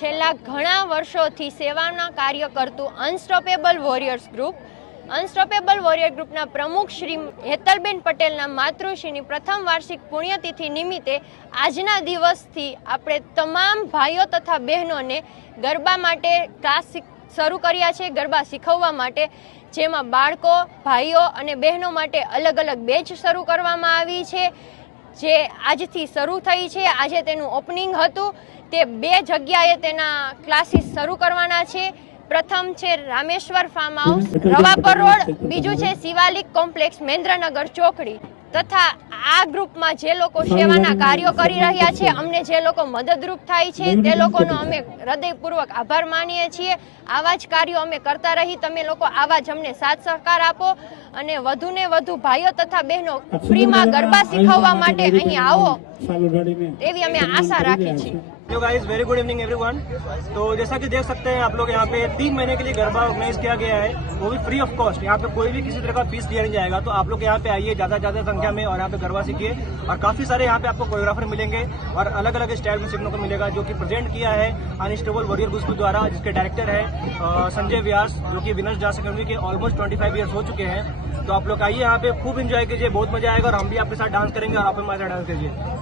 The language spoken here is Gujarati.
છેલ્લા ઘણા વર્ષોથી સેવાના કાર્ય કરતું unstoppable warriors group, unstoppable warrior ગ્રુપના પ્રમુખ શ્રી હેતલબેન પટેલના માતૃશ્રીની પ્રથમ વાર્ષિક પુણ્યતિથિ નિમિત્તે આજના દિવસથી આપણે તમામ ભાઈઓ તથા બહેનોને ગરબા માટે ક્લાસ શરૂ કર્યા છે, ગરબા શીખવવા માટે, જેમાં બાળકો, ભાઈઓ અને બહેનો માટે અલગ અલગ બેચ શરૂ કરવામાં આવી છે, જે આજથી શરૂ થઈ છે. આજે તેનું ઓપનિંગ હતું. તે 2 જગ્યાએ તેના ક્લાસીસ શરૂ કરવાના છે. પ્રથમ છે Rameshwar farm house, Ravapar road, બીજું છે શિવાલિક કોમ્પ્લેક્સ, મહેન્દ્રનગર ચોકડી. તથા આ ગ્રુપમાં જે લોકો સેવાના કાર્યો કરી રહ્યા છે, અમને જે લોકો મદદરૂપ થાય છે, તે લોકોનો અમે હૃદયપૂર્વક આભાર માનીએ છીએ. આવા જ કાર્યો અમે કરતા રહી. તમે લોકો આવા જ અમને સાથ સહકાર આપો અને વધુ ને વધુ ભાઈઓ તથા બહેનો ફ્રીમાં ગરબા શીખવવા માટે અહીં આવો એવી અમે આશા રાખીએ છીએ. Hello guys, very good evening everyone. तो जैसा कि देख सकते हैं आप लोग, यहाँ पे 3 महीने के लिए गरबा ऑर्गेनाइज किया गया है, वो भी फ्री ऑफ कॉस्ट। यहाँ पे कोई भी किसी तरह का फीस लिया नहीं जाएगा। तो आप लोग यहाँ पे आइए ज्यादा संख्या में और यहाँ पे गरबा सीखिए। और काफी सारे यहाँ पे आपको कोरियोग्राफर मिलेंगे और अलग अलग स्टाइल में सीखने को मिलेगा, जो कि प्रेजेंट किया है अनस्टेबल वॉरियर ग्रुप द्वारा, जिसके डायरेक्टर है संजय व्यास, जो कि विनर्स डांस अकेडमी के ऑलमोस्ट 25 ईयर्स हो चुके हैं। तो आप लोग आइए यहाँ पे, खूब इंजॉय कीजिए, बहुत मजा आएगा और हम भी आपके साथ डांस करेंगे और आप हमारे साथ डांस कीजिए।